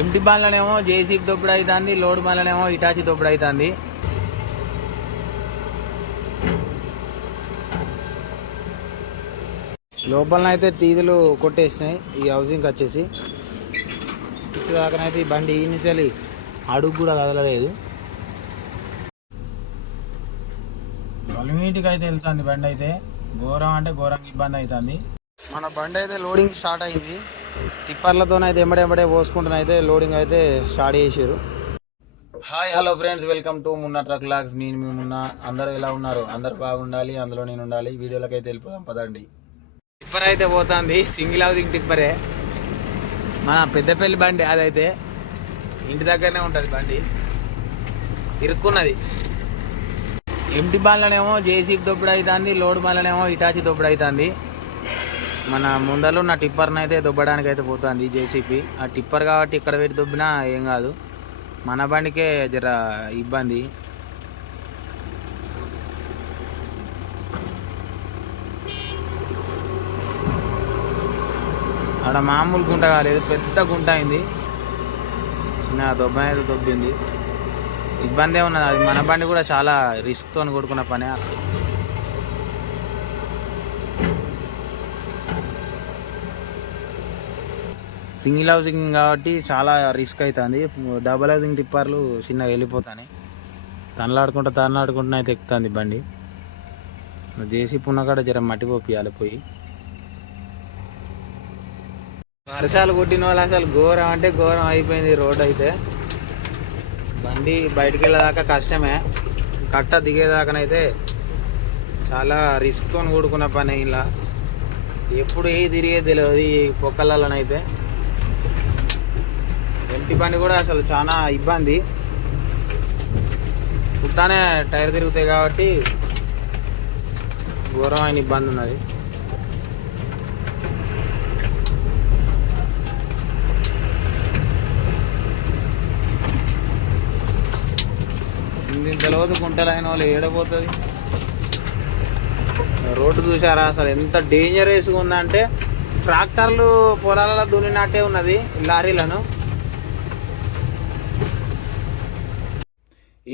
ఎంటి బండ్లనేమో జేసీబీ దొప్పుడు అవుతుంది, load బండ్లనేమో Hitachi దొప్పుడు అవుతుంది. లోపలనైతే తీదులు కొట్టేసినాయి ఈ హౌసింగ్కి వచ్చేసి. ఇచ్చేదాకానైతే ఈ బండి ఈ నుంచి అడుగు కూడా కదలలేదు. ఇంటికి అయితే వెళ్తుంది బండి అయితే. ఘోరం అంటే ఘోరంగా ఇబ్బంది అవుతుంది. మన బండి అయితే లోడింగ్ స్టార్ట్ అయింది. టిప్పర్లతోనైతే ఎంబడే పోసుకుంటున్న అయితే లోడింగ్ అయితే స్టార్ట్ చేసారు. Hi hello friends, welcome to Munna truck logs. నేను మీ మున్నా. అందరూ ఎలా ఉన్నారు? అందరూ బాగుండాలి, అందులో నేను ఉండాలి. వీడియోలోకి అయితే వెళ్ళిపోదాం పదండి. టిప్పర్ అయితే పోతుంది, సింగిల్ హౌసింగ్ టిప్పరే. మన పెద్దపల్లి బండి అదైతే ఇంటి దగ్గరనే ఉంటుంది బండి. ఇరుక్కున్నది. ఎంటి బండ్లనేమో జేసీబీ దొప్పుడు అవుతుంది, లోడ్ బండ్లనేమో ఇటాచి దొప్పుడు అవుతుంది. మన ముందలో ఉన్న టిప్పర్ని అయితే దొబ్బడానికి అయితే పోతుంది జేసీబీ. ఆ టిప్పర్ కాబట్టి ఇక్కడ పెట్టి దొబ్బినా ఏం కాదు, మన బండికే జర ఇబ్బంది. ఆడ మామూలు గుంట కాలేదు, పెద్ద గుంట అయింది. చిన్న దొబ్బ అయితే దొబ్బింది. ఇబ్బందే ఉన్నది. అది మన బండి కూడా చాలా రిస్క్తో కొడుకున్న పనే. సింగిల్ హౌసింగ్ కాబట్టి చాలా రిస్క్ అవుతుంది. డబుల్ హౌసింగ్ టిప్పర్లు చిన్నగా వెళ్ళిపోతాయి. తనలాడుకుంటూ అయితే ఎక్కుతుంది బండి. జేసీ పున్నకాడ జర మట్టి పోపియాలి పోయి. వర్షాలు కొట్టిన వాళ్ళు అసలు ఘోరం అంటే ఘోరం అయిపోయింది రోడ్ అయితే. బండి బయటికి వెళ్ళేదాకా కష్టమే, కట్ట దిగేదాకానైతే చాలా రిస్క్తో కూడుకున్న పని. ఇలా ఎప్పుడు ఏ తిరిగేది తెలియదు ఈ పొక్కలలోనైతే. ఎంటి బండి కూడా అసలు చాలా ఇబ్బంది. పుట్టానే టైర్ తిరుగుతాయి కాబట్టి ఘోరమైన ఇబ్బంది ఉన్నది. తెలియదు గుంటలైన వాళ్ళు ఏడపోతుంది. రోడ్డు చూసారా అసలు ఎంత డేంజరస్గా ఉందంటే, ట్రాక్టర్లు పొలాలలో దున్నినట్టే ఉన్నది లారీలను.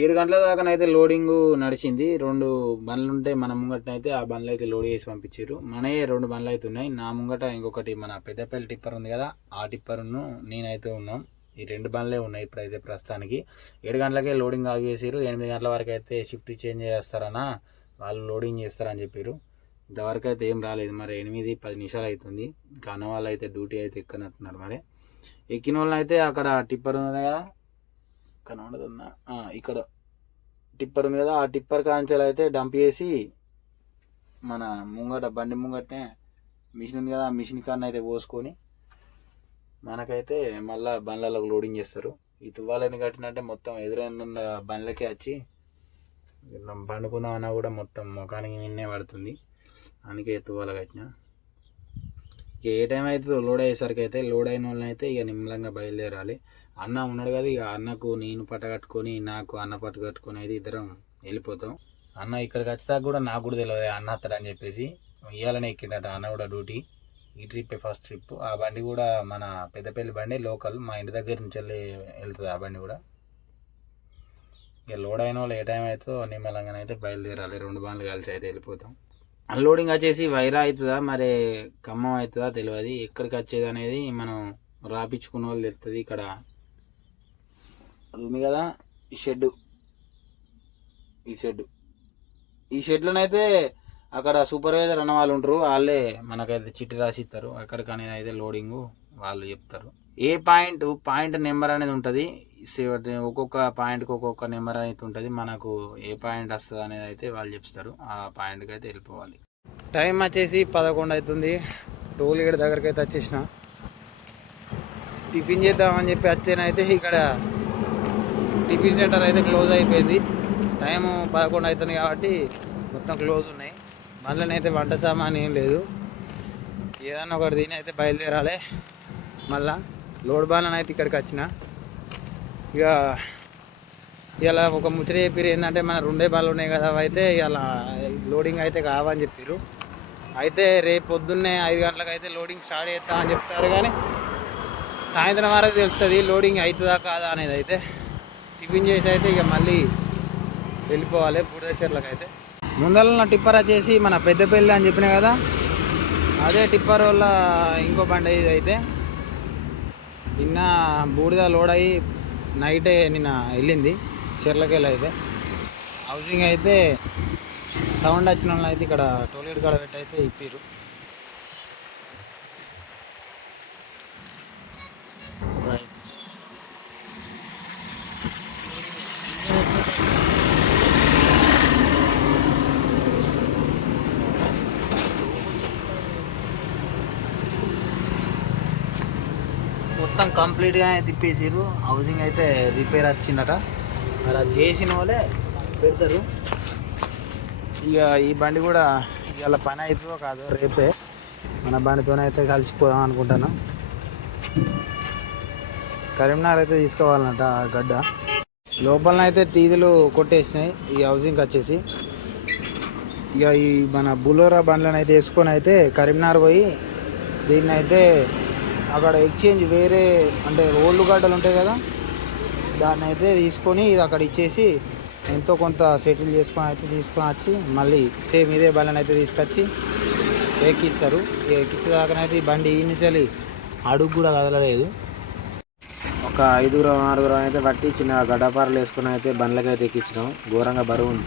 7 గంటల దాకానైతే లోడింగ్ నడిచింది. 2 బండ్లు ఉంటే మన ముంగటనైతే ఆ బండ్లు అయితే లోడ్ చేసి పంపించారు. మనయే 2 బండ్లు అయితే ఉన్నాయి. నా ముంగట ఇంకొకటి మన పెద్దపల్లి టిప్పర్ ఉంది కదా, ఆ టిప్పర్ను నేనైతే ఉన్నాం. ఈ 2 బండ్లే ఉన్నాయి ఇప్పుడైతే ప్రస్తుతానికి. 7 గంటలకే లోడింగ్ ఆపేసారు. 8 గంటల వరకు అయితే షిఫ్ట్ చేంజ్ చేస్తారన్నా, వాళ్ళు లోడింగ్ చేస్తారని చెప్పారు. ఇంతవరకు అయితే ఏం రాలేదు. మరి 8-10 నిమిషాలు అవుతుంది. ఇంకా అన్న వాళ్ళు అయితే డ్యూటీ అయితే ఎక్కనట్టున్నారు. మరి ఎక్కిన వాళ్ళని అయితే అక్కడ టిప్పర్ ఉంది కదా, కనబడుతుందా, ఇక్కడ టిప్పర్ ఉంది కదా, ఆ టిప్పర్ కాంచెలు అయితే డంప్ చేసి మన ముంగట బండి ముంగటనే మిషన్ ఉంది కదా, ఆ మిషన్ కాన్న అయితే పోసుకొని మనకైతే మళ్ళీ బండ్లకు లోడింగ్ చేస్తారు. ఈ తువ్వాలు ఎందుకు కట్టినంటే మొత్తం ఎదురైన బండ్లకే వచ్చి పండుకుందామన్నా కూడా మొత్తం ముఖానికి నిన్నే పడుతుంది. అందుకే తువ్వాలు కట్టిన. ఇక ఏ టైం అవుతుందో లోడ్ అయ్యేసరికి అయితే లోడ్ అయిన వాళ్ళని అయితే ఇక నిమ్మలంగా బయలుదేరాలి. అన్న ఉన్నాడు కదా, ఇక అన్నకు నేను పట్ట కట్టుకొని, నాకు అన్న పట్టు కట్టుకొని అయితే ఇద్దరం వెళ్ళిపోతాం. అన్న ఇక్కడికి వచ్చేదాకా కూడా నాకు కూడా తెలియదు అన్న వస్తాడని చెప్పేసి. ఇవ్వాలనే ఎక్కిండట అన్న కూడా డ్యూటీ. ఈ ట్రిప్ ఫస్ట్ ట్రిప్. ఆ బండి కూడా మన పెద్దపల్లి బండి, లోకల్, మా ఇంటి దగ్గర నుంచి వెళ్తుంది ఆ బండి కూడా. ఇక లోడ్ అయిన వాళ్ళు ఏ టైం అవుతుందో నిమ్మలంగానైతే బయలుదేరాలి. 2 బండ్లు కలిసి అయితే వెళ్ళిపోతాం. అన్లోడింగ్ వచ్చేసి వైరా అవుతుందా మరి ఖమ్మం అవుతుందా తెలియదు. ఎక్కడికి వచ్చేది అనేది మనం రాపించుకున్న వాళ్ళు తెలుస్తుంది. ఇక్కడ అది ఉంది కదా ఈ షెడ్, ఈ షెడ్లోనైతే అక్కడ సూపర్వైజర్ అన్న వాళ్ళు ఉంటారు. వాళ్ళే మనకైతే చిట్టి రాసి ఇస్తారు. అక్కడికి అనేది అయితే లోడింగు వాళ్ళు చెప్తారు. ఏ పాయింట్ నెంబర్ అనేది ఉంటుంది. ఒక్కొక్క పాయింట్కి ఒక్కొక్క నెంబర్ అయితే ఉంటుంది. మనకు ఏ పాయింట్ వస్తుంది అనేది అయితే వాళ్ళు చెప్తారు. ఆ పాయింట్కి అయితే వెళ్ళిపోవాలి. టైం వచ్చేసి 11 అవుతుంది. టోల్ గేట్ దగ్గరికి అయితే వచ్చేసిన. టిఫిన్ చేద్దామని చెప్పి వచ్చేనైతే ఇక్కడ టిఫిన్ సెంటర్ అయితే క్లోజ్ అయిపోయింది. టైము 11 అవుతుంది కాబట్టి మొత్తం క్లోజ్ ఉన్నాయి. మళ్ళీనైతే వంట సామాన్ ఏం లేదు. ఏదన్నా ఒకటి తిని అయితే బయలుదేరాలి. మళ్ళా లోడ్ బాలను అయితే ఇక్కడికి వచ్చిన. ఇక ఇలా ఒక ముచ్చట చెప్పారు ఏంటంటే, మన 2 బాలు ఉన్నాయి కదా, అయితే ఇలా లోడింగ్ అయితే కావని చెప్పారు. అయితే రేపు పొద్దున్నే 5 గంటలకు అయితే లోడింగ్ స్టార్ట్ చేస్తామని చెప్తారు. కానీ సాయంత్రం వరకు తెలుస్తుంది లోడింగ్ అవుతుందా కాదా అనేది. అయితే టిఫిన్ చేసి అయితే ఇక మళ్ళీ వెళ్ళిపోవాలి బూడిదచెర్లకు. అయితే ముందర టిప్పర్ వచ్చేసి మన పెద్దపల్లి అని చెప్పినా కదా, అదే టిప్పర్ వల్ల ఇంకో బండి ఇది. అయితే నిన్న బూడిద లోడ్ అయ్యి నైటే నిన్న వెళ్ళింది చెర్లకి వెళ్ళి. అయితే హౌసింగ్ అయితే సౌండ్ వచ్చిన వాళ్ళు అయితే ఇక్కడ టోల్గేట్ కాడ పెట్టి అయితే ఇప్పారు. మొత్తం కంప్లీట్గా తిప్పేసారు. హౌసింగ్ అయితే రిపేర్ వచ్చిందట, అలా చేసిన వాళ్ళే పెడతారు. ఇక ఈ బండి కూడా ఇవాళ పని అవుతుందో కాదో రేపే మన బండితోనైతే కలిసిపోదాం అనుకుంటాను. కరీంనగర్ అయితే తీసుకోవాలన్నట ఆ గడ్డ. లోపలనైతే తీదులు కొట్టేసినాయి ఈ హౌసింగ్కి వచ్చేసి. ఇక ఈ మన బులోరా బండ్లను అయితే వేసుకొని అయితే కరీంనగర్ పోయి దీన్ని అయితే అక్కడ ఎక్స్చేంజ్ వేరే అంటే ఓల్డ్ గడ్డలు ఉంటాయి కదా, దాన్ని అయితే తీసుకొని ఇది అక్కడ ఇచ్చేసి ఎంతో కొంత సెటిల్ చేసుకొని అయితే తీసుకొని వచ్చి మళ్ళీ సేమ్ ఇదే బండ్లను అయితే తీసుకొచ్చి ఎక్కిస్తారు. ఎక్కించేదాకానైతే ఈ బండి ఈ నుంచి అడుగు కూడా కదలలేదు. ఒక 5-6 అయితే పట్టి చిన్న గడ్డపారలు వేసుకుని అయితే బండ్లకైతే ఎక్కించినాం. ఘోరంగా బరువు ఉంది.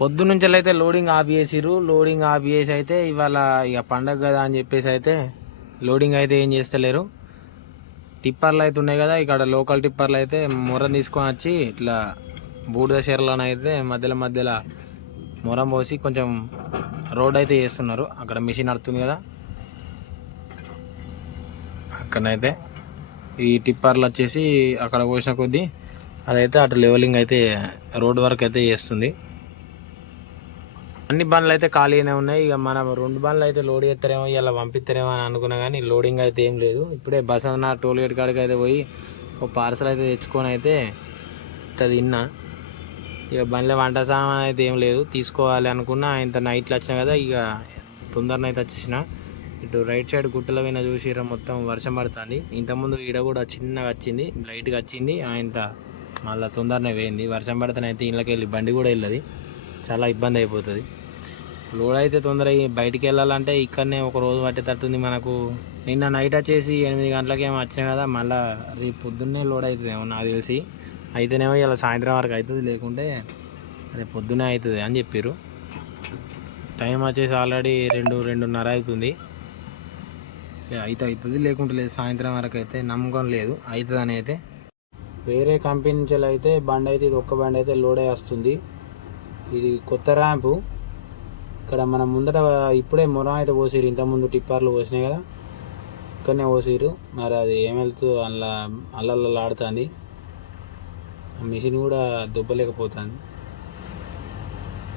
పొద్దునుంచి అయితే లోడింగ్ ఆఫ్ చేసిర్రు. లోడింగ్ ఆఫ్ చేసి అయితే ఇవాళ ఇక పండగ కదా అని చెప్పేసి అయితే లోడింగ్ అయితే ఏం చేస్తలేరు. టిప్పర్లు అయితే ఉన్నాయి కదా, ఇక్కడ లోకల్ టిప్పర్లు అయితే మొరం తీసుకొని వచ్చి ఇట్లా బూడిదచెర్లను అయితే మధ్యలో మొరం పోసి కొంచెం రోడ్ అయితే చేస్తున్నారు. అక్కడ మిషన్ నడుతుంది కదా, అక్కడనైతే ఈ టిప్పర్లు వచ్చేసి అక్కడ పోసిన కొద్దీ అదైతే అటు లెవెలింగ్ అయితే రోడ్ వరకు అయితే చేస్తుంది. అన్ని బండ్లు అయితే ఖాళీగానే ఉన్నాయి. ఇక మనం 2 బండ్లు అయితే లోడ్ చేస్తారేమో ఇలా పంపిస్తారేమో అని అనుకున్నా, కానీ లోడింగ్ అయితే ఏం లేదు. ఇప్పుడే బసన్న టోల్గేట్ కాడికి అయితే పోయి ఒక పార్సల్ అయితే తెచ్చుకొని అయితే తిన్నా. ఇక బండ్ల వంట సామాన్ అయితే ఏం లేదు, తీసుకోవాలి అనుకున్నా. ఇంత నైట్లో వచ్చినా కదా, ఇక తొందరనైతే వచ్చేసిన. ఇటు రైట్ సైడ్ గుట్టల మీద చూసిరా మొత్తం వర్షం పడుతుంది. ఇంతకుముందు ఈడ కూడా చిన్నగా వచ్చింది, లైట్గా వచ్చింది, ఇంత మళ్ళీ తొందరనే పోయింది. వర్షం పడితేనైతే ఇళ్ళకి వెళ్ళి బండి కూడా వెళ్ళదు, చాలా ఇబ్బంది అయిపోతుంది. లోడ్ అయితే తొందరగా బయటికి వెళ్ళాలంటే ఇక్కడనే ఒక రోజు పట్టేటట్టుంది మనకు. నిన్న నైట్ వచ్చేసి 8 గంటలకి ఏమో వచ్చినా కదా, మళ్ళీ రేపు పొద్దున్నే లోడ్ అవుతుందేమో నాకు తెలిసి. అయితేనేమో ఇలా సాయంత్రం వరకు అవుతుంది, లేకుంటే రేపు పొద్దున్నే అవుతుంది అని చెప్పారు. టైం వచ్చేసి ఆల్రెడీ 2-2:30 అవుతుంది. అయితే అవుతుంది, లేకుంటే లేదు. సాయంత్రం వరకు అయితే నమ్మకం లేదు అవుతుంది అని. అయితే వేరే కంపెనీ నుంచి అయితే బండి అయితే ఇది ఒక్క బండి అయితే లోడ్ అయ్యి వస్తుంది. ఇది కొత్త ర్యాంపు. ఇక్కడ మనం ముందట ఇప్పుడే మొరం అయితే పోసిరు, ఇంతకుముందు టిప్పర్లు పోసినాయి కదా, ఇక్కడనే పోసిరు. మరి అది ఏం వెళ్తూ అల్లల్లో ఆడుతుంది, మిషన్ కూడా దుబ్బలేకపోతుంది.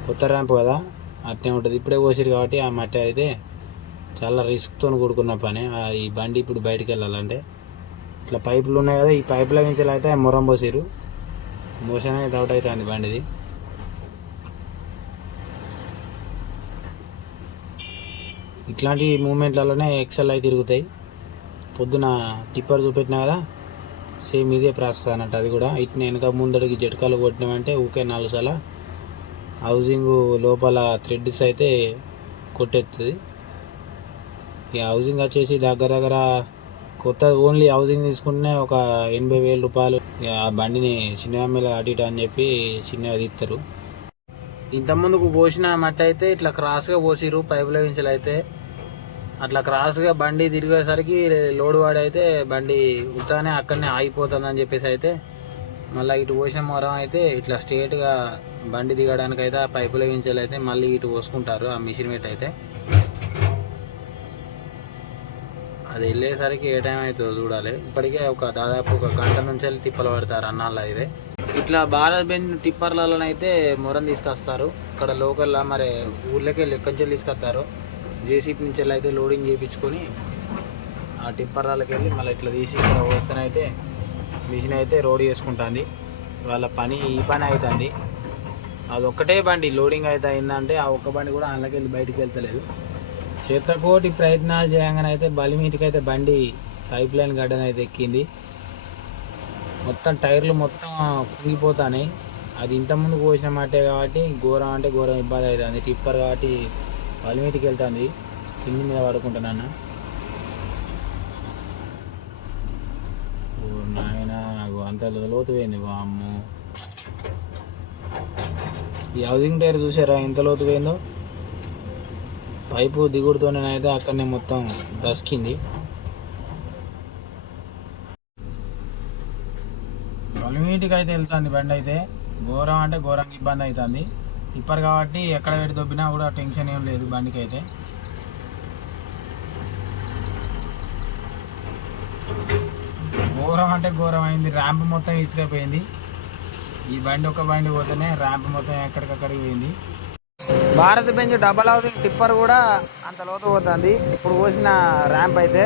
కొత్త ర్యాంపు కదా, అట్నే ఉంటుంది. ఇప్పుడే పోసిరు కాబట్టి ఆ మట్టి అయితే చాలా రిస్క్తో కూడుకున్న పని. ఈ బండి ఇప్పుడు బయటికి వెళ్ళాలంటే ఇట్లా పైపులు ఉన్నాయి కదా, ఈ పైపుల నుంచి అయితే మొరం పోసిరు. మోషన్ అయితే అవుట్ అవుతుంది బండిది. ఇట్లాంటి మూమెంట్లలోనే ఎక్సెల్ అయితే తిరుగుతాయి. పొద్దున టిప్పర్ చూపెట్టినా కదా, సేమ్ ఇదే ప్రాసెస్ అన్నట్టు. అది కూడా ఇట్లా వెనక ముందడికి జట్కాలు కొట్టినామంటే ఊకే 4 సార్లు హౌసింగ్ లోపల థ్రెడ్స్ అయితే కొట్టేస్తుంది. ఈ హౌసింగ్ వచ్చేసి దగ్గర కొత్త ఓన్లీ హౌసింగ్ తీసుకుంటేనే ఒక 80,000 రూపాయలు. ఆ బండిని చిన్నగా మీద అటు ఇటు అని చెప్పి చిన్నగా తీస్తారు. ఇంతకుముందుకు పోసిన మట్టి అయితే ఇట్లా క్రాస్గా పోసిరు పైపుల వించలు అయితే. అట్లా క్రాస్గా బండి తిరిగేసరికి లోడ్ వాడి అయితే బండి ఉత్తానే అక్కడనే ఆగిపోతుందని చెప్పేసి అయితే మళ్ళీ ఇటు పోసిన మొరం అయితే ఇట్లా స్ట్రేట్గా బండి దిగడానికి అయితే ఆ పైపుల వించలు అయితే మళ్ళీ ఇటు పోసుకుంటారు ఆ మిషన్ పెట్టి అయితే. అది వెళ్ళేసరికి ఏ టైం అవుతుందో చూడాలి. ఇప్పటికే దాదాపు 1 గంట నుంచి వెళ్ళి తిప్పలు పడతారు అన్నాళ్ళు. అయితే ఇట్లా భారత్ బెంజ్ టిప్పర్లలోనైతే మొరం తీసుకొస్తారు. ఇక్కడ లోకల్లో మరి ఊర్లోకి వెళ్ళి ఎక్కడి నుంచి తీసుకొస్తారు. జేసీపీ నుంచి అయితే లోడింగ్ చేయించుకొని ఆ టిప్పర్లకి వెళ్ళి మళ్ళీ ఇట్లా తీసి ఇక్కడ వస్తేనైతే మిషన్ అయితే రోడ్ చేసుకుంటుంది. వాళ్ళ పని ఈ పని అవుతుంది. అది ఒక్కటే బండి లోడింగ్ అయితే అయిందంటే ఆ ఒక్క బండి కూడా అందులోకి వెళ్ళి బయటికి వెళ్తలేదు. చేతకోటి ప్రయత్నాలు చేయగానే అయితే బలిమీటికి అయితే బండి పైప్ లైన్ గడ్డన అయితే ఎక్కింది. మొత్తం టైర్లు మొత్తం కుంగిపోతాయి. అది ఇంతకుముందు కోసిన మాటే కాబట్టి ఘోరం అంటే ఘోరం ఇబ్బంది అవుతుంది. టిప్పర్ కాబట్టి వలిమీటికి వెళ్తుంది, కింది మీద పడుకుంటానన్న. నాయన అంత లోతు పోయింది అమ్మో. ఈ హౌసింగ్ టైర్ చూసారా ఎంత లోతు పోయిందో. పైపు దిగుడుతోనేనైతే అక్కడనే మొత్తం దసికింది. వలిమీటికి అయితే వెళ్తుంది బండి అయితే. ఘోరం అంటే ఘోరంగా ఇబ్బంది అవుతుంది. టిప్పర్ కాబట్టి ఎక్కడ పెట్టి దొబ్బినా కూడా టెన్షన్ ఏం లేదు బండికి అయితే. ఘోరం అంటే ఘోరం అయింది. ర్యాంప్ మొత్తం ఇసుకైపోయింది. ఈ బండి ఒక బండి పోతేనే ర్యాంప్ మొత్తం ఎక్కడికక్కడికి పోయింది. Bharat Benz double housing tipper కూడా అంత లోతు పోతుంది. ఇప్పుడు పోసిన ర్యాంప్ అయితే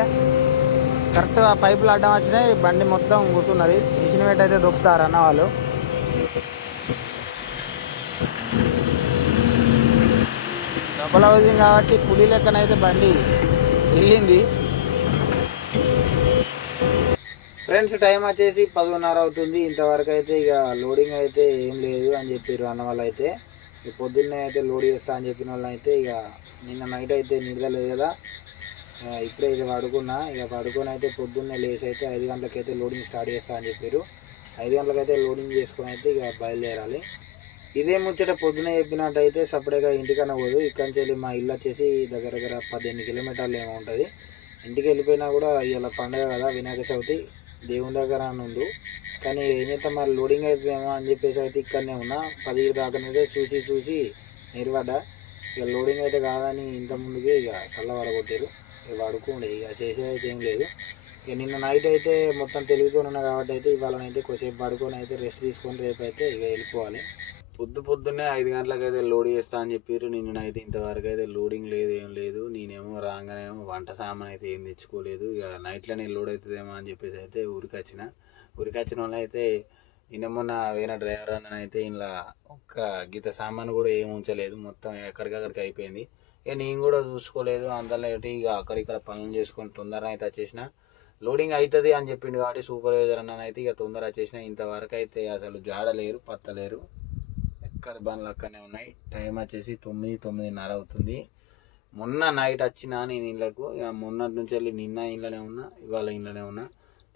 కరెక్ట్ ఆ పైపులు అడ్డం వచ్చినాయి, బండి మొత్తం కూర్చున్నది. మిషన్ వెయిట్ అయితే దొక్కుతారు అన్న వాళ్ళు. డబల్ హౌసింగ్ కాబట్టి పులి లెక్కనైతే బండి వెళ్ళింది. ఫ్రెండ్స్ టైం వచ్చేసి 10:30 అవుతుంది. ఇంతవరకు అయితే ఇక లోడింగ్ అయితే ఏం లేదు అని చెప్పారు అన్న వాళ్ళు అయితే. పొద్దున్నే అయితే లోడ్ చేస్తా అని చెప్పిన వాళ్ళు అయితే ఇక నిన్న నైట్ అయితే నిడదలేదు కదా, ఇప్పుడే అయితే పడుకున్నా. ఇక పడుకొని అయితే పొద్దున్నే లేసి అయితే 5 గంటలకైతే లోడింగ్ స్టార్ట్ చేస్తా అని చెప్పారు. 5 గంటలకైతే లోడింగ్ చేసుకొని అయితే ఇక బయలుదేరాలి. ఇదే ముచ్చట పొద్దునే చెప్పినట్టయితే సపరేట్గా ఇంటికన్నా పోదు. ఇక్కడి నుంచి వెళ్ళి మా ఇల్లు వచ్చేసి దగ్గర 18 కిలోమీటర్లు ఏమో ఉంటుంది. ఇంటికి వెళ్ళిపోయినా కూడా ఇలా పండుగ కదా, వినాయక చవితి, దేవుని దగ్గర ఉంది. కానీ ఏం చేస్తాం మరి, లోడింగ్ అవుతుందేమో అని చెప్పేసి అయితే ఇక్కడనే ఉన్నా. 10 దాకానైతే చూసి నిలబడ్డా. ఇక లోడింగ్ అయితే కాదని ఇంత ముందుకి ఇక చల్లబడగొట్టారు. ఇక పడుకోండి, ఇక చేసేది అయితే ఏం లేదు. ఇక నిన్న నైట్ అయితే మొత్తం తెలుగుతో ఉన్నా కాబట్టి అయితే ఇవాళనైతే కొద్దిసేపు పడుకొని అయితే రెస్ట్ తీసుకొని రేపు అయితే ఇక వెళ్ళిపోవాలి. పొద్దున్నే 5 గంటలకైతే లోడ్ చేస్తా అని చెప్పారు. నిన్ననైతే ఇంతవరకు అయితే లోడింగ్ లేదు, ఏం లేదు. నేనేమో రాగానేమో వంట సామాన్ అయితే ఏం తెచ్చుకోలేదు. ఇక నైట్లోనే లోడ్ అవుతుందేమో అని చెప్పేసి అయితే ఊరికొచ్చిన వాళ్ళు అయితే నిన్న మొన్న వేరే డ్రైవర్ అన్నైతే ఇలా ఒక్క గీత సామాన్ కూడా ఏం ఉంచలేదు, మొత్తం ఎక్కడికక్కడికి అయిపోయింది. ఇక నేను కూడా చూసుకోలేదు అంతలో. ఇక అక్కడిక్కడ పనులు చేసుకొని తొందరగా అయితే వచ్చేసిన. లోడింగ్ అవుతుంది అని చెప్పిండు కాబట్టి సూపర్వైజర్ అన్నైతే ఇక తొందర వచ్చేసిన. ఇంతవరకు అయితే అసలు జాడలేరు, పత్తలేరు, ఎక్కడ బండ్లు అక్కడనే ఉన్నాయి. టైం వచ్చేసి 9:30 అవుతుంది. మొన్న నైట్ వచ్చిన నేను ఇళ్ళకు. ఇక మొన్నటి నుంచి వెళ్ళి నిన్న ఇంట్లోనే ఉన్నా, ఇవాళ ఇంట్లోనే ఉన్నా.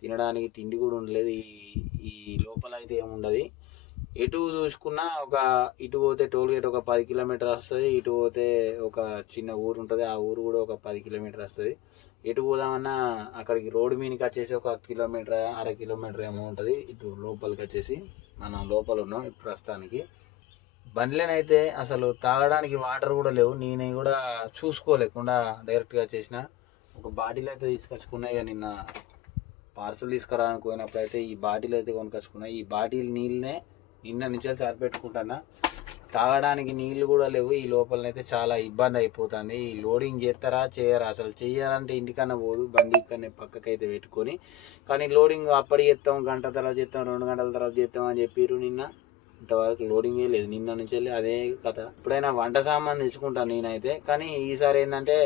తినడానికి తిండి కూడా ఉండలేదు. ఈ లోపల అయితే ఏముండదు. ఎటు చూసుకున్నా ఇటు పోతే టోల్గేట్ ఒక 10 కిలోమీటర్ వస్తుంది, ఇటు పోతే ఒక చిన్న ఊరు ఉంటుంది, ఆ ఊరు కూడా ఒక 10 కిలోమీటర్ వస్తుంది. ఎటు పోదామన్నా అక్కడికి రోడ్డు మీదకి వచ్చేసి 1 కిలోమీటర్, అర కిలోమీటర్ ఏమో ఉంటుంది. ఇటు లోపలికి వచ్చేసి మనం లోపల ఉన్నాం ప్రస్తుతానికి. బండ్లనైతే అసలు తాగడానికి వాటర్ కూడా లేవు. నేను కూడా చూసుకోలేకుండా డైరెక్ట్గా వచ్చేసిన. ఒక బాటిల్ అయితే తీసుకొచ్చుకున్నా. ఇక నిన్న పార్సల్ తీసుకురావడానికి పోయినప్పుడు అయితే ఈ బాటిల్ అయితే కొనుకొచ్చుకున్నా. ఈ బాటిల్ నీళ్ళనే నిన్న నుంచి సరిపెట్టుకుంటున్నా. తాగడానికి నీళ్ళు కూడా లేవు. ఈ లోపలనైతే చాలా ఇబ్బంది అయిపోతుంది. ఈ లోడింగ్ చేస్తారా చేయరా, అసలు చెయ్యాలంటే ఇంటికన్నా పోదు, బండి ఇక్కడనే పక్కకైతే పెట్టుకొని. కానీ లోడింగ్ అప్పటి చేస్తాం, గంట తర్వాత చేస్తాం, 2 గంటల తర్వాత చేస్తాం అని చెప్పారు. నిన్న ఇంతవరకు లోడింగే లేదు. నిన్న నుంచి వెళ్ళి అదే కథ. ఎప్పుడైనా వంట సామాన్ తెచ్చుకుంటాను నేనైతే. కానీ ఈసారి ఏంటంటే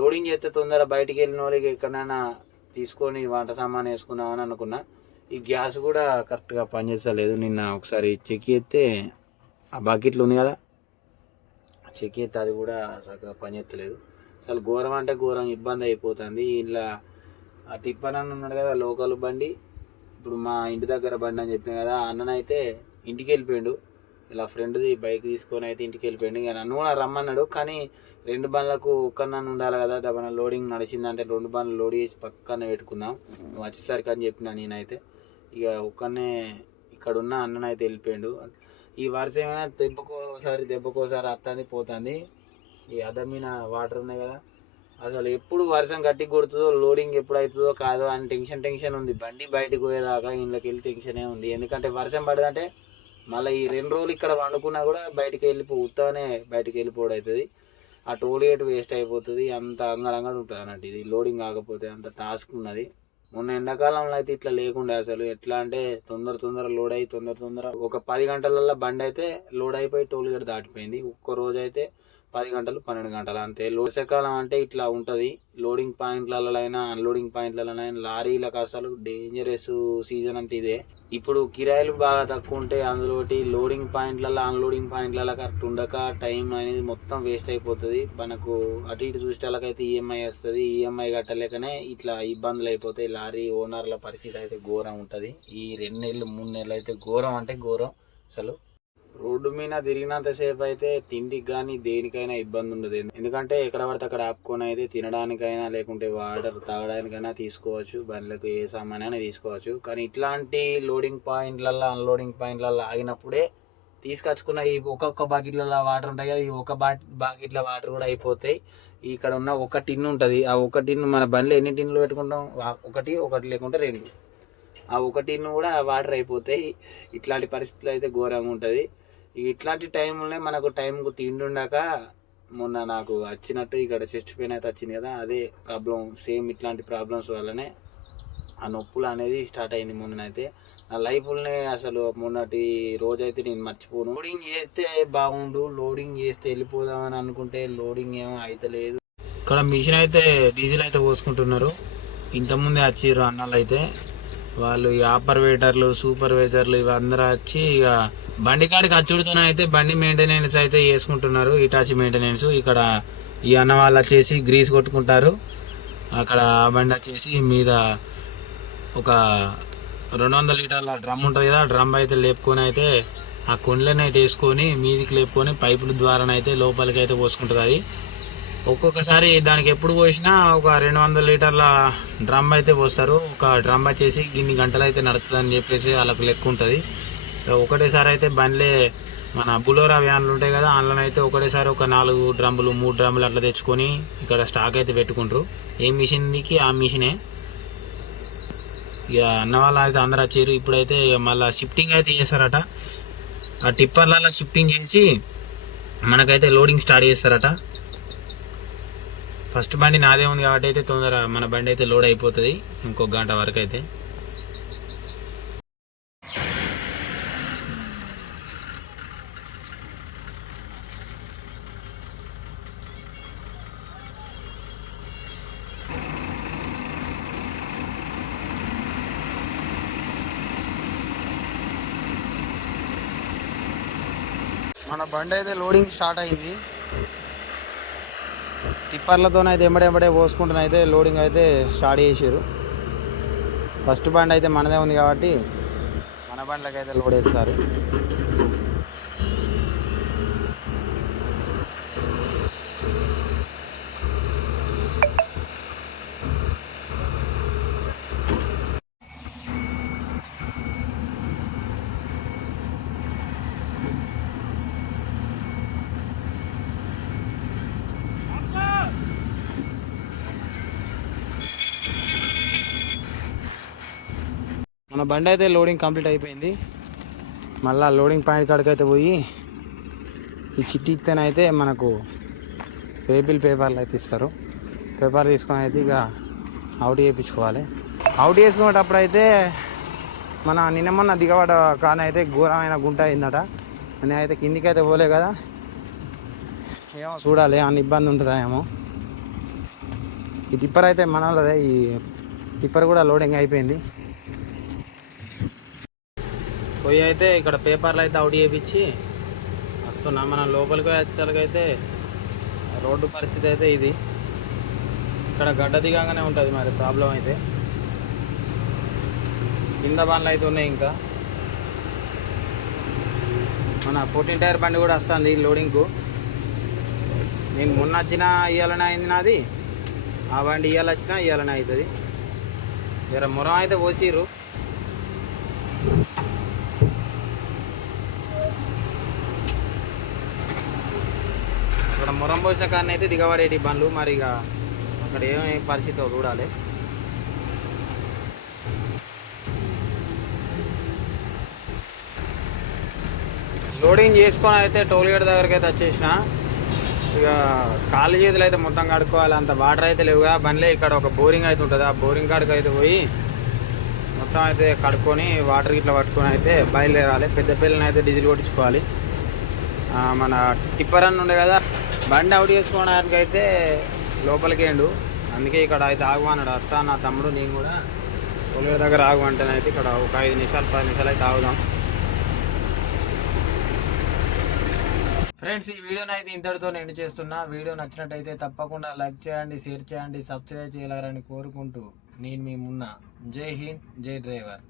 లోడింగ్ చేస్తే తొందర బయటికి వెళ్ళిన వాళ్ళకి ఎక్కడైనా తీసుకొని వంట సామాన్ వేసుకుందామని అనుకున్నా. ఈ గ్యాస్ కూడా కరెక్ట్గా పనిచేస్తలేదు. నిన్న ఒకసారి చెక్ చేస్తే ఆ బకెట్లు ఉంది కదా, చెక్ చేస్తే అది కూడా చక్కగా పనిచేస్తలేదు. అసలు ఘోరం అంటే ఘోరం ఇబ్బంది అయిపోతుంది. ఇలా ఆ టిప్పర్ అన్న ఉన్నాడు కదా లోకల్ బండి, ఇప్పుడు మా ఇంటి దగ్గర బండి అని చెప్పిన కదా, అన్ననైతే ఇంటికి వెళ్ళిపోయాడు. ఇలా ఫ్రెండ్ది బైక్ తీసుకొని అయితే ఇంటికి వెళ్ళిపోయాడు. ఇక నన్ను కూడా రమ్మన్నాడు. కానీ 2 బండ్లకు ఒక్కనన్ను ఉండాలి కదా, దబ్బన లోడింగ్ నడిచిందంటే 2 బండ్లు లోడ్ చేసి పక్కన పెట్టుకుందాం వచ్చేసరికి అని చెప్పిన నేనైతే. ఇక ఒక్కనే ఇక్కడ ఉన్న అన్ననైతే వెళ్ళిపోయాడు. ఈ వర్షం ఏమైనా దెబ్బకోసారి వస్తుంది పోతుంది. ఈ అదమ్మిన వాటర్ ఉన్నాయి కదా, అసలు ఎప్పుడు వర్షం గట్టి కొడుతుందో, లోడింగ్ ఎప్పుడు అవుతుందో కాదో అని టెన్షన్ ఉంది. బండి బయటకు పోయేదాకా ఇంట్లోకి వెళ్ళి టెన్షనే ఉంది. ఎందుకంటే వర్షం పడదంటే మళ్ళీ ఈ 2 రోజులు ఇక్కడ వండుకున్నా కూడా బయటకు ఉత్తానే బయటకు వెళ్ళిపోవడం అవుతుంది. ఆ టోల్గేట్ వేస్ట్ అయిపోతుంది. అంత అంగడంగడు ఉంటుంది అన్నట్టు. ఇది లోడింగ్ కాకపోతే అంత టాస్క్ ఉన్నది. మొన్న ఎండాకాలంలో అయితే ఇట్లా లేకుండా అసలు ఎట్లా అంటే తొందర లోడ్ అయ్యి తొందర ఒక 10 గంటలలో బండి అయితే లోడ్ అయిపోయి టోల్గేట్ దాటిపోయింది. ఒక్క రోజు అయితే 10 గంటలు 12 గంటలు అంతే. వర్షాకాలం అంటే ఇట్లా ఉంటుంది. లోడింగ్ పాయింట్లైనా అన్లోడింగ్ పాయింట్లైనా లారీలకు అసలు డేంజరస్ సీజన్ అంటే ఇదే. ఇప్పుడు కిరాయిలు బాగా తక్కువ ఉంటే అందులోటి లోడింగ్ పాయింట్లలో అన్లోడింగ్ పాయింట్లలో కరెక్ట్ ఉండక టైం అనేది మొత్తం వేస్ట్ అయిపోతుంది. మనకు అటు ఇటు చూసేటోళ్ళకైతే ఈఎంఐ వస్తుంది. ఈఎంఐ కట్టలేకనే ఇట్లా ఇబ్బందులు అయిపోతాయి. లారీ ఓనర్ల పరిస్థితి అయితే ఘోరం ఉంటుంది. ఈ 2 నెలలు 3 నెలలు అయితే ఘోరం అంటే ఘోరం. అసలు రోడ్డు మీద తిరిగినంతసేపు అయితే తిండికి కానీ దేనికైనా ఇబ్బంది ఉండదు. ఎందుకంటే ఎక్కడ పడితే అక్కడ ఆపుకొని అయితే తినడానికైనా లేకుంటే వాటర్ తాగడానికైనా తీసుకోవచ్చు. బండ్లకు ఏ సామాన్ అయినా తీసుకోవచ్చు. కానీ ఇట్లాంటి లోడింగ్ పాయింట్లలో అన్లోడింగ్ పాయింట్లలో ఆగినప్పుడే తీసుకొచ్చుకున్న ఈ ఒక్కొక్క బకెట్లలో వాటర్ ఉంటాయి కదా, ఈ ఒక బకెట్ల వాటర్ కూడా అయిపోతాయి. ఇక్కడ ఉన్న ఒక టిన్ ఉంటుంది. ఆ ఒక టిన్ మన బండ్లు ఎన్ని టిన్లు పెట్టుకుంటాం, ఒకటి లేకుంటే 2. ఆ ఒక టిన్ కూడా వాటర్ అయిపోతాయి. ఇట్లాంటి పరిస్థితులు అయితే ఘోరంగా ఉంటుంది. ఇట్లాంటి టైంలోనే మనకు టైంకు తిండి ఉండక మొన్న నాకు వచ్చినట్టు ఇక్కడ చెస్ట్ పెయిన్ అయితే వచ్చింది కదా, అదే ప్రాబ్లం. సేమ్ ఇట్లాంటి ప్రాబ్లమ్స్ వల్లనే ఆ నొప్పులు అనేది స్టార్ట్ అయింది మొన్ననైతే. నా లైఫ్లోనే అసలు మొన్నటి రోజైతే నేను మర్చిపోను. లోడింగ్ చేస్తే బాగుండు, లోడింగ్ చేస్తే వెళ్ళిపోదామని అనుకుంటే లోడింగ్ ఏమో అయితలేదు. ఇక్కడ మిషన్ అయితే డీజిల్ అయితే పోసుకుంటున్నారు. ఇంతకుముందే వచ్చిర్రు అన్నలు అయితే. వాళ్ళు ఈ ఆపర్వేటర్లు సూపర్వైజర్లు ఇవి అందరూ వచ్చి ఇక బండి కాడికి అచ్చుడుతోనే అయితే బండి మెయింటెనెన్స్ అయితే చేసుకుంటున్నారు. Hitachi maintenance. ఇక్కడ ఈ అన్న వాళ్ళు వచ్చేసి గ్రీస్ కొట్టుకుంటారు. అక్కడ ఆ బండి వచ్చేసి మీద ఒక 200 లీటర్ల డ్రమ్ ఉంటుంది కదా, డ్రమ్ అయితే లేపుకొని అయితే ఆ కొండలను అయితే వేసుకొని మీదికి లేపుకొని పైపుల ద్వారానైతే లోపలికి అయితే పోసుకుంటుంది. అది ఒక్కొక్కసారి దానికి ఎప్పుడు పోసినా ఒక 200 లీటర్ల డ్రమ్ అయితే పోస్తారు. ఒక డ్రమ్ వచ్చేసి ఇన్ని గంటలు అయితే నడుస్తుంది అని చెప్పేసి వాళ్ళకు లెక్క ఉంటుంది. ఒకటేసారి అయితే బండ్లే మన బులోరా వ్యాన్లు ఉంటాయి కదా, అందులో అయితే ఒకటేసారి ఒక 4 డ్రమ్ములు 3 డ్రమ్ములు అట్లా తెచ్చుకొని ఇక్కడ స్టాక్ అయితే పెట్టుకుంటారు. ఏ మిషన్కి ఆ మిషనే. ఇక అన్న వాళ్ళు అయితే అందరు వచ్చారు. ఇప్పుడైతే మళ్ళీ షిఫ్టింగ్ అయితే చేస్తారట. ఆ టిప్పర్లలో షిఫ్టింగ్ చేసి మనకైతే లోడింగ్ స్టార్ట్ చేస్తారట. ఫస్ట్ బండి నాదే ఉంది కాబట్టి అయితే తొందర మన బండి అయితే లోడ్ అయిపోతుంది ఇంకొక గంట వరకు అయితే. మన బండి అయితే లోడింగ్ స్టార్ట్ అయింది. టిప్పర్లతోనైతే ఎంబడే పోసుకుంటున్నైతే లోడింగ్ అయితే స్టార్ట్ చేసారు. ఫస్ట్ బండి అయితే మనదే ఉంది కాబట్టి మన బండ్లకి అయితే లోడ్ వేస్తారు. మన బండి అయితే లోడింగ్ కంప్లీట్ అయిపోయింది. మళ్ళీ లోడింగ్ పాయింట్ కాడికి అయితే పోయి ఈ చిట్టి ఇస్తేనైతే మనకు పేపర్లు అయితే ఇస్తారు. పేపర్ తీసుకొని అయితే ఇక అవుట్ చేయించుకోవాలి. అవుట్ చేసుకునేటప్పుడు అయితే మన నిన్న దిగబడ్డ కానీ అయితే ఘోరమైన గుంట అయిందట. నేను అయితే కిందికి అయితే పోలే కదా, ఏమో చూడాలి అన్ని ఇబ్బంది ఉంటుందా ఏమో. ఈ టిప్పర్ అయితే మన వాళ్ళదే. ఈ టిప్పర్ కూడా లోడింగ్ అయిపోయింది. పోయి అయితే ఇక్కడ పేపర్లు అయితే అవుట్ చేయించి వస్తున్నాం. మనం లోపలికి వచ్చేసరికి అయితే రోడ్డు పరిస్థితి అయితే ఇది. ఇక్కడ గడ్డ దిగానే ఉంటుంది మరి ప్రాబ్లం అయితే. కింద బండ్లు అయితే ఉన్నాయి. ఇంకా మన 14 టైర్ బండి కూడా వస్తుంది లోడింగ్కు. నేను మొన్న వచ్చినా ఇవ్వాలనే అయింది నాది. ఆ బండి ఇవాళ వచ్చినా ఇవ్వాలనే అవుతుంది. జర మొరం అయితే పోసిర్రు. అక్కడ మొరం పోసిన కానీ అయితే దిగబడేటి బండ్లు. మరి ఇక అక్కడ ఏమేమి పరిస్థితి చూడాలి. లోడింగ్ చేసుకొని అయితే టోల్ గేట్ దగ్గరికి అయితే వచ్చేసిన. ఇక కాళ్ళు చేతులు అయితే మొత్తం కడుక్కోవాలి. అంత వాటర్ అయితే లేవుగా బండ్లే. ఇక్కడ ఒక బోరింగ్ అయితే ఉంటుంది. ఆ బోరింగ్ కాడికి అయితే పోయి మొత్తం అయితే కడుక్కొని వాటర్ ఇట్లా పట్టుకొని అయితే బయలుదేరాలి. పెద్ద పిల్లని అయితే డీజిల్ కొట్టించుకోవాలి. మన టిప్పర్ అన్న ఉండే కదా, బండి అవుట్ చేసుకోవడానికి అయితే లోపలికి ఏండు, అందుకే ఇక్కడ అయితే ఆగు అన్నాడు. అత్త నా తమ్ముడు నేను కూడా టోల్గేట్ దగ్గర ఆగు అంటేనైతే ఇక్కడ ఒక 5 నిమిషాలు 10 నిమిషాలు అయితే ఆగుదాం. ఫ్రెండ్స్, ఈ వీడియోని అయితే ఇంతటితో ఎండ్ చేస్తున్నా. వీడియో నచ్చినట్టయితే తప్పకుండా లైక్ చేయండి, షేర్ చేయండి, సబ్స్క్రైబ్ చేయాలని కోరుకుంటూ నేను మీ మున్నా. జై హింద్, జై డ్రైవర్.